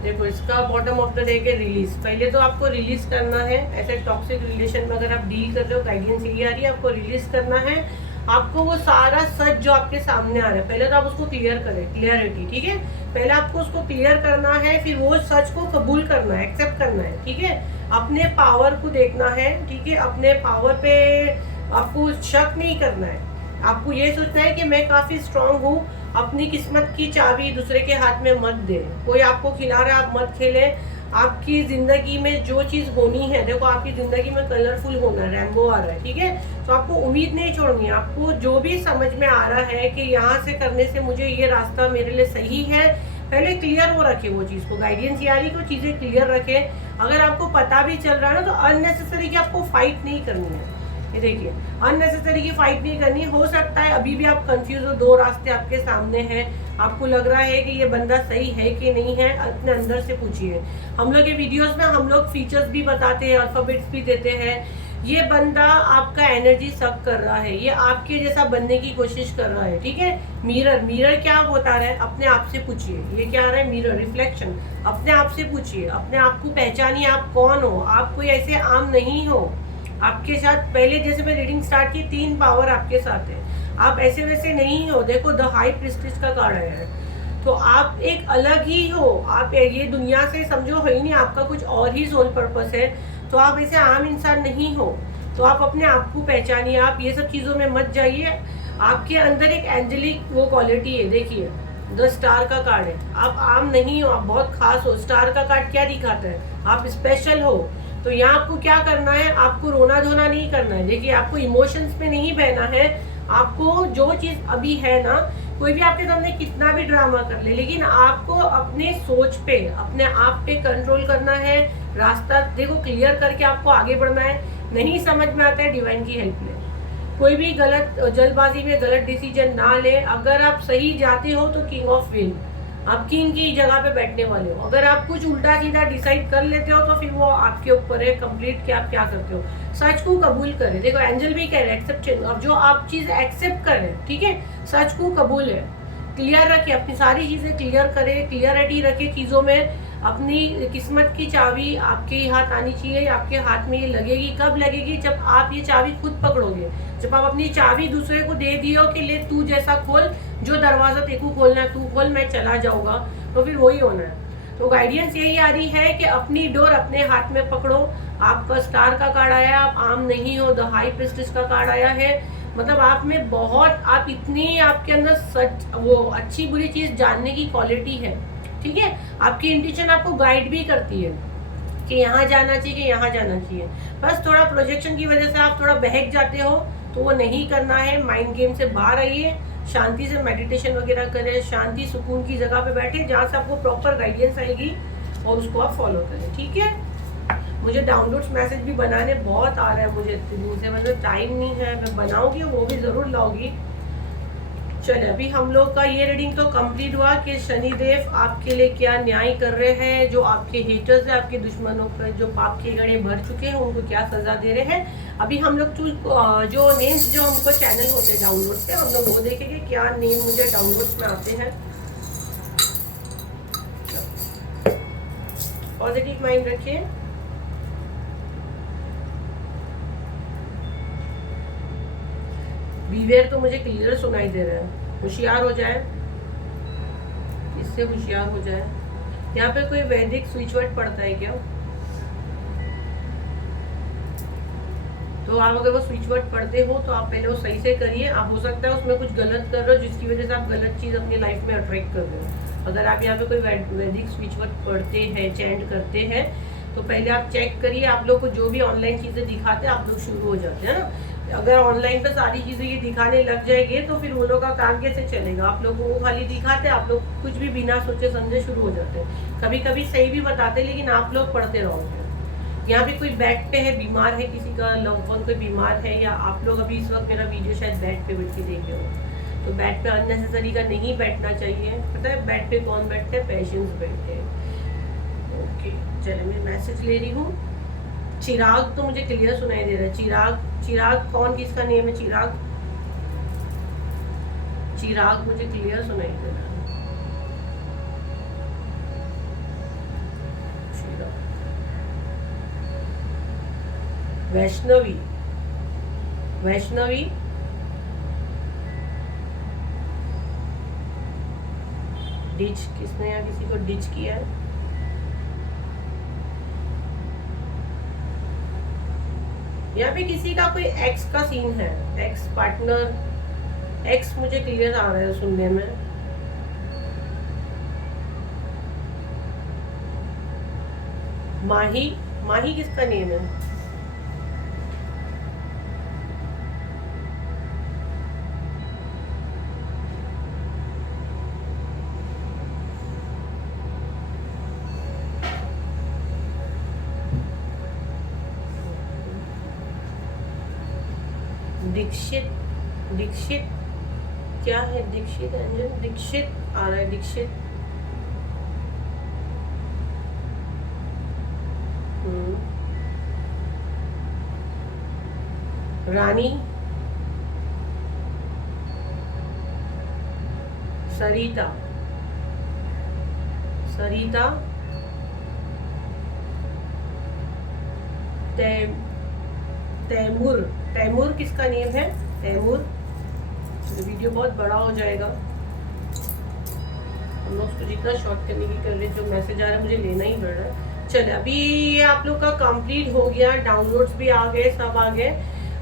देखो इसका बॉटम ऑफ द डे के रिलीज, पहले तो आपको रिलीज करना है। ऐसे टॉक्सिक रिलेशन में अगर आप डील कर रहे हो, गाइडेंस ये आ रही है, आपको रिलीज करना है। आपको वो सारा सच जो आपके सामने आ रहा है, पहले तो आप उसको क्लियर करें, क्लियरिटी, ठीक है। पहले आपको उसको क्लियर करना है, फिर वो सच को कबूल करना है, एक्सेप्ट करना है, ठीक है। अपने पावर को देखना है, ठीक है। अपने पावर पे आपको शक नहीं करना है। आपको ये सोचना है कि मैं काफी स्ट्रांग हूँ। अपनी किस्मत की चाबी दूसरे के हाथ में मत दे। कोई आपको खिला रहा है आप मत खेले। आपकी जिंदगी में जो चीज होनी है, देखो आपकी जिंदगी में कलरफुल होना है, रैम्बो आ रहा है, ठीक है। तो आपको उम्मीद नहीं छोड़नी है। आपको जो भी समझ में आ रहा है कि यहाँ से करने से मुझे ये रास्ता मेरे लिए सही है, पहले क्लियर हो रखे वो चीज को। गाइडेंस यारी को चीजें क्लियर रखे। अगर आपको पता भी चल रहा है ना, तो अननेसेसरी की आपको फाइट नहीं करनी है। ये देखिए, अननेसेसरी की फाइट नहीं करनी। हो सकता है अभी भी आप कंफ्यूज हो, दो रास्ते आपके सामने हैं, आपको लग रहा है कि ये बंदा सही है कि नहीं है, अपने अंदर से पूछिए। हम लोग ये वीडियोस में हम लोग फीचर्स भी बताते हैं, अल्फाबेट्स भी देते हैं। ये बंदा आपका एनर्जी सक कर रहा है, ये आपके जैसा बनने की कोशिश कर रहा है, ठीक है। मिरर, मिरर क्या बता रहा है, अपने आप से पूछिए। ये क्या आ रहा है, मिरर, रिफ्लेक्शन। अपने आप से पूछिए, अपने आप को पहचानिए, आप कौन हो। आप कोई ऐसे आम नहीं हो। आपके साथ पहले जैसे मैं रीडिंग स्टार्ट की, 3 पावर आपके साथ है। आप ऐसे वैसे नहीं हो। देखो द हाई प्रिस्टेस का कार्ड है, तो आप एक अलग ही हो। आप ये दुनिया से समझो है ही नहीं, आपका कुछ और ही सोल पर्पस है। तो आप ऐसे आम इंसान नहीं हो। तो आप अपने आप को पहचानिए, आप ये सब चीजों में मत जाइए। आपके अंदर एक एंजेलिक वो क्वालिटी है। देखिए द स्टार का कार्ड है, आप आम नहीं हो, आप बहुत खास हो। स्टार का कार्ड क्या दिखाता है, आप स्पेशल हो। तो यहाँ आपको क्या करना है, आपको रोना धोना नहीं करना है। देखिए आपको इमोशंस में नहीं बहना है। आपको जो चीज अभी है ना, कोई भी आपके सामने कितना भी ड्रामा कर ले, लेकिन आपको अपने सोच पे, अपने आप पे कंट्रोल करना है। रास्ता देखो क्लियर करके आपको आगे बढ़ना है। नहीं समझ में आता है, डिवाइन की हेल्प ले। कोई भी गलत जल्दबाजी में गलत डिसीजन ना ले। अगर आप सही जाते हो तो किंग ऑफ विन, आप किंग की जगह पे बैठने वाले हो। अगर आप कुछ उल्टा सीधा डिसाइड कर लेते हो तो फिर वो आपके ऊपर है कंप्लीट कि आप क्या करते हो। सच को कबूल करें। देखो एंजल भी कह रहे हैं एक्सेप्ट। अब जो आप चीज एक्सेप्ट करें, ठीक है, सच को कबूल है। क्लियर रखे, अपनी सारी चीजें क्लियर करे, क्लियरिटी रखे चीजों में। अपनी किस्मत की चाबी आपके हाथ आनी चाहिए, आपके हाथ में ये लगेगी। कब लगेगी? जब आप ये चाबी खुद पकड़ोगे, जब आप अपनी चाबी दूसरे को दे दियो कि ले तू जैसा खोल, जो दरवाजा तेको खोलना है तू खोल, मैं चला जाऊंगा, तो फिर वही होना है। तो गाइडेंस यही आ रही है कि अपनी डोर अपने हाथ में पकड़ो। आपका स्टार का कार्ड आया, आप आम नहीं हो, द हाई प्रिस्टेस का कार्ड आया है। मतलब आप में बहुत, आप इतनी, आपके अंदर सच वो अच्छी बुरी चीज जानने की क्वालिटी है, ठीक है। आपकी इंट्यूशन आपको गाइड भी करती है कि यहाँ जाना चाहिए, कि यहाँ जाना चाहिए। बस थोड़ा प्रोजेक्शन की वजह से आप थोड़ा बहक जाते हो, तो वो नहीं करना है। माइंड गेम से बाहर आइए, शांति से मेडिटेशन वगैरह करें, शांति सुकून की जगह पे बैठे जहाँ से आपको प्रॉपर गाइडेंस आएगी, और उसको आप फॉलो करें, ठीक है। मुझे डाउनलोड्स मैसेज भी बनाने बहुत आ रहा है, मुझे इतने दिन से, मतलब टाइम नहीं है। मैं बनाऊंगी, वो भी ज़रूर लाऊंगी। चलिए, अभी हम लोग का ये रीडिंग तो कंप्लीट हुआ कि शनिदेव आपके लिए क्या न्याय कर रहे हैं, जो आपके हेटर्स हैं, आपके दुश्मनों पर जो पाप के गड़े भर चुके हैं, उनको क्या सजा दे रहे हैं। अभी हम लोग जो नेम्स जो हमको चैनल होते हैं डाउनलोड से, हम लोग वो देखेंगे क्या नेम मुझे डाउनलोड्स में आते हैं। पॉजिटिव माइंड रखिए। बीवेयर तो मुझे क्लियर सुनाई दे रहा है, होशियार हो जाए, इससे होशियार हो जाए। यहाँ पे कोई वैदिक स्विच वर्ड पड़ता है क्या? तो आप अगर वो स्विच वर्ड पढ़ते हो तो आप पहले वो सही से करिए। आप हो सकता है उसमें कुछ गलत कर रहे हो, जिसकी वजह से आप गलत चीज़ अपनी लाइफ में अट्रैक्ट कर रहे हो। अगर आप यहाँ पे कोई वैदिक स्विच वर्ड पढ़ते हैं, चैंट करते हैं, तो पहले आप चेक करिए। आप लोग को जो भी ऑनलाइन चीज़ें दिखाते हैं, आप लोग शुरू हो जाते हैं ना। अगर ऑनलाइन पे सारी चीज़ें ये दिखाने लग जाएंगे तो फिर वो लोग का काम कैसे चलेगा? आप लोगों को खाली दिखाते, आप लोग कुछ भी बिना सोचे समझे शुरू हो जाते हैं। कभी कभी सही भी बताते, लेकिन आप लोग पढ़ते रहोगे। यहाँ पे कोई बेड पे है, बीमार है, किसी का लव वन कोई बीमार है, या आप लोग अभी इस वक्त मेरा वीडियो शायद बेड पे बैठ के देख रहे हो, तो बेड पे अननेसेसरी का नहीं बैठना चाहिए। पता है बेड पे कौन बैठते हैं? पेशेंट्स बैठते हैं। ओके, चलिए मैं मैसेज ले रही हूँ। चिराग तो मुझे क्लियर सुनाई दे रहा है। चिराग कौन, किसका नेम है चिराग? चिराग मुझे क्लियर सुनाई दे रहा है। वैष्णवी डिच, किसने या किसी को डिच किया है? यहाँ पे किसी का कोई एक्स का सीन है, एक्स पार्टनर, एक्स मुझे क्लियर आ रहा है सुनने में। माही किसका नेम है? दीक्षित क्या है? दीक्षित अंजन, दीक्षित आ रहा है, दीक्षित। रानी, सरिता, तैमूर किसका नेम है? तैमूर। वीडियो बहुत बड़ा हो जाएगा, हम लोग उसको जितना शॉर्ट करने की कर रहे हैं। जो मैसेज आ रहा है मुझे लेना ही पड़ रहा है। चलिए, अभी ये आप लोग का कंप्लीट हो गया, डाउनलोड्स भी आ गए, सब आ गए।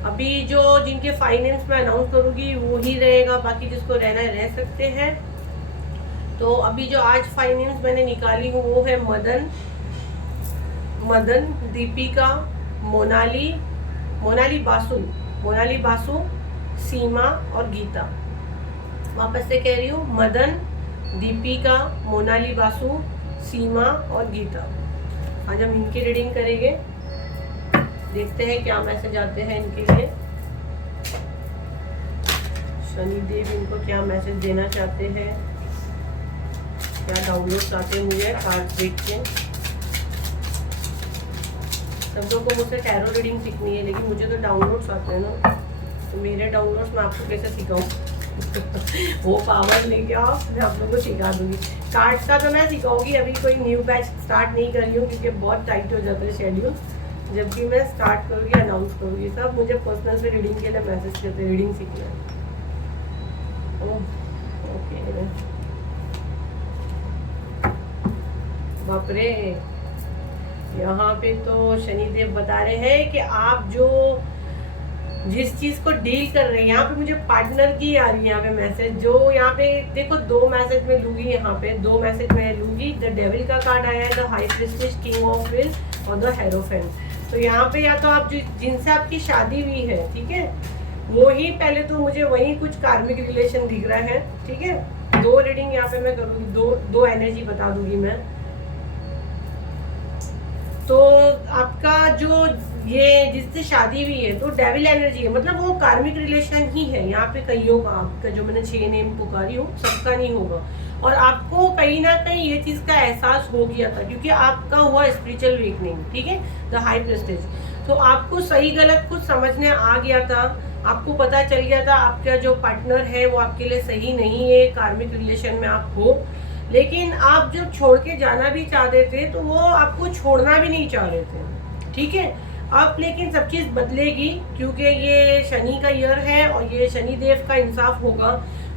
अभी जो जिनके फाइनेंस में अनाउंस करूँगी वो ही रहेगा, बाकी जिसको रहना है रह सकते हैं। तो अभी जो आज फाइनेंस मैंने निकाली हूँ वो है मदन, दीपिका, मोनाली बासु, सीमा और गीता। वापस से कह रही हूँ, मदन, दीपिका, मोनाली बासु, सीमा और गीता। आज हम इनकी रीडिंग करेंगे, देखते हैं क्या मैसेज आते हैं इनके लिए। शनिदेव इनको क्या मैसेज देना चाहते हैं, क्या डाउनलोड्स आते हैं मुझे कार्ड देख के। सब लोगों को मुझसे टैरो रीडिंग सीखनी है, लेकिन मुझे तो डाउनलोड्स आते हैं ना, तो मेरे डाउनलोड्स मैं आपको कैसे सिखाऊं। वो पावर लेके आओ, मैं आप लोगों को सिखा दूंगी। कार्ड्स का तो मैं सिखाऊंगी, अभी कोई न्यू बैच स्टार्ट नहीं कर रही हूँ क्योंकि बहुत टाइट हो जाता है शेड्यूल। जब भी मैं स्टार्ट करूँगी अनाउंस करूँगी। सब मुझे पर्सनल पे रीडिंग के लिए मैसेज करते हैं, रीडिंग सीखना है। ओके बाप रे, यहाँ पे तो शनिदेव बता रहे हैं कि आप जो जिस चीज को डील कर रहे हैं, यहाँ पे मुझे पार्टनर की आ रही है यहाँ पे मैसेज। जो यहाँ पे देखो 2 मैसेज में लूंगी, यहाँ पे 2 मैसेज में लूंगी। द डेविल का कार्ड आया है, the high priestess, king of wheel और द हेरोफेंट। तो यहाँ पे या तो आप जिनसे आपकी शादी हुई है, ठीक है, वो ही पहले तो मुझे वही कुछ कार्मिक रिलेशन दिख रहा है, ठीक है। 2 रीडिंग यहाँ पे मैं करूँगी, दो एनर्जी बता दूंगी मैं। तो आपका जो ये जिससे शादी हुई है तो डेविल एनर्जी है, मतलब वो कार्मिक रिलेशन ही है। यहाँ पे कईयों का, आपका जो मैंने 6 नेम पुकारी हूँ सबका नहीं होगा। और आपको कहीं ना कहीं ये चीज का एहसास हो गया था क्योंकि आपका हुआ स्पिरिचुअल वीकनिंग, ठीक है, द हाई प्रेस्टेज। तो आपको सही गलत कुछ समझने आ गया था, आपको पता चल गया था आपका जो पार्टनर है वो आपके लिए सही नहीं है, कार्मिक रिलेशन में आप हो। लेकिन आप जब छोड़ के जाना भी चाहते थे तो वो आपको छोड़ना भी नहीं चाह रहे थे, ठीक है। अब लेकिन सब चीज़ बदलेगी क्योंकि ये शनि का ईयर है और ये शनि देव का इंसाफ होगा।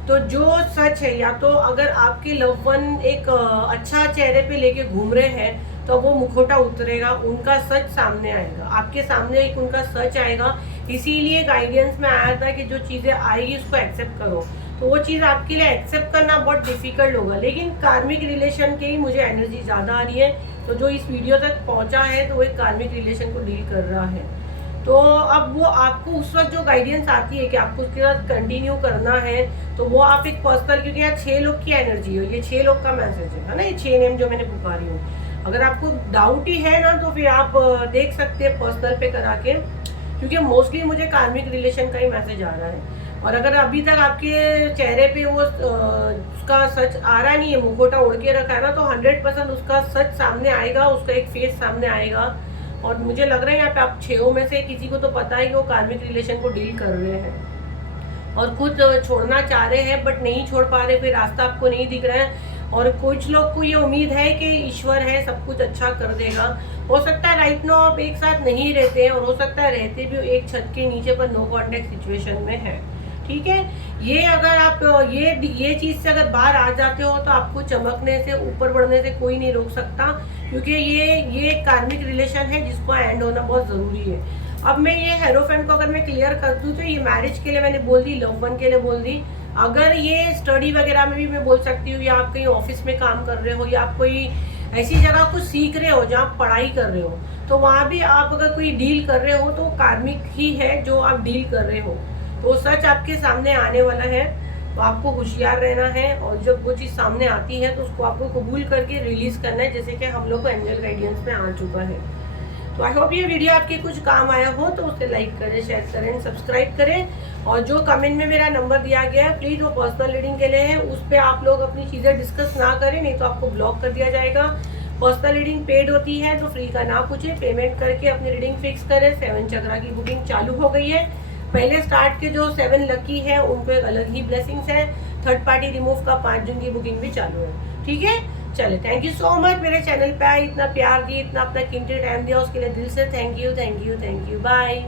तो जो सच है, या तो अगर आपके लव वन एक अच्छा चेहरे पे लेके घूम रहे हैं तो वो मुखौटा उतरेगा, उनका सच सामने आएगा, आपके सामने एक उनका सच आएगा। इसीलिए गाइडेंस में आया था कि जो चीज़ें आएगी उसको एक्सेप्ट करो। तो वो चीज़ आपके लिए एक्सेप्ट करना बहुत डिफिकल्ट होगा, लेकिन कार्मिक रिलेशन की ही मुझे एनर्जी ज़्यादा आ रही है। तो जो इस वीडियो तक पहुंचा है तो वो एक कार्मिक रिलेशन को डील कर रहा है। तो अब वो आपको उस वक्त जो गाइडेंस आती है कि आपको उसके साथ कंटिन्यू करना है, तो वो आप एक पर्सनल, क्योंकि यहाँ 6 लोग की एनर्जी हो, ये 6 लोग का मैसेज है ना, ये 6 नेम जो मैंने पुकारी हूँ। अगर आपको डाउट ही है ना तो फिर आप देख सकते हैं पर्सनल पे करा के, क्योंकि मोस्टली मुझे कार्मिक रिलेशन का ही मैसेज आ रहा है। और अगर अभी तक आपके चेहरे पे वो उसका सच आ रहा नहीं है, मुखौटा ओढ़ के रखा है ना, तो 100% उसका सच सामने आएगा, उसका एक फेस सामने आएगा। और मुझे लग रहा है यहाँ पे आप 6 में से किसी को तो पता है कि वो कार्मिक रिलेशन को डील कर रहे हैं और खुद छोड़ना चाह रहे हैं बट नहीं छोड़ पा रहे, फिर रास्ता आपको नहीं दिख रहा है। और कुछ लोग को ये उम्मीद है कि ईश्वर है, सब कुछ अच्छा कर देगा। हो सकता है राइट नो आप एक साथ नहीं रहते हैं, और हो सकता है रहते भी एक छत के नीचे पर नो कॉन्टेक्ट सिचुएशन में है, ठीक है। ये अगर आप ये चीज से अगर बाहर आ जाते हो तो आपको चमकने से, ऊपर बढ़ने से कोई नहीं रोक सकता, क्योंकि ये कार्मिक रिलेशन है जिसको एंड होना बहुत जरूरी है। अब मैं ये हेरोफेंट को अगर मैं क्लियर कर दूं तो ये मैरिज के लिए मैंने बोल दी, लव वन के लिए बोल दी। अगर ये स्टडी वगैरह में भी मैं बोल सकती हूँ, या आप कहीं ऑफिस में काम कर रहे हो, या आप कोई ऐसी जगह कुछ सीख रहे हो जहाँ आप पढ़ाई कर रहे हो, तो वहाँ भी आप अगर कोई डील कर रहे हो तो कार्मिक ही है जो आप डील कर रहे हो। तो सच आपके सामने आने वाला है, तो आपको होशियार रहना है। और जब वो चीज़ सामने आती है तो उसको आपको कबूल करके रिलीज करना है, जैसे कि हम लोग को एंजल गाइडेंस में आ चुका है। तो आई होप ये वीडियो आपके कुछ काम आया हो, तो उसे लाइक करें, शेयर करें, सब्सक्राइब करें। और जो कमेंट में मेरा नंबर दिया गया है प्लीज़ वो पर्सनल रीडिंग के लिए है, उस पर आप लोग अपनी चीज़ें डिस्कस ना करें, नहीं तो आपको ब्लॉक कर दिया जाएगा। पर्सनल रीडिंग पेड होती है तो फ्री का ना पूछे, पेमेंट करके अपनी रीडिंग फिक्स करें। 7 चक्रा की बुकिंग चालू हो गई है। पहले स्टार्ट के जो 7 लकी है उनको एक अलग ही ब्लेसिंग्स है। थर्ड पार्टी रिमूव का 5 जून की बुकिंग भी चालू है, ठीक है। चले, थैंक यू सो मच मेरे चैनल पे इतना प्यार दिए, इतना अपना कीमती टाइम दिया, उसके लिए दिल से thank you, thank you, thank you. Bye.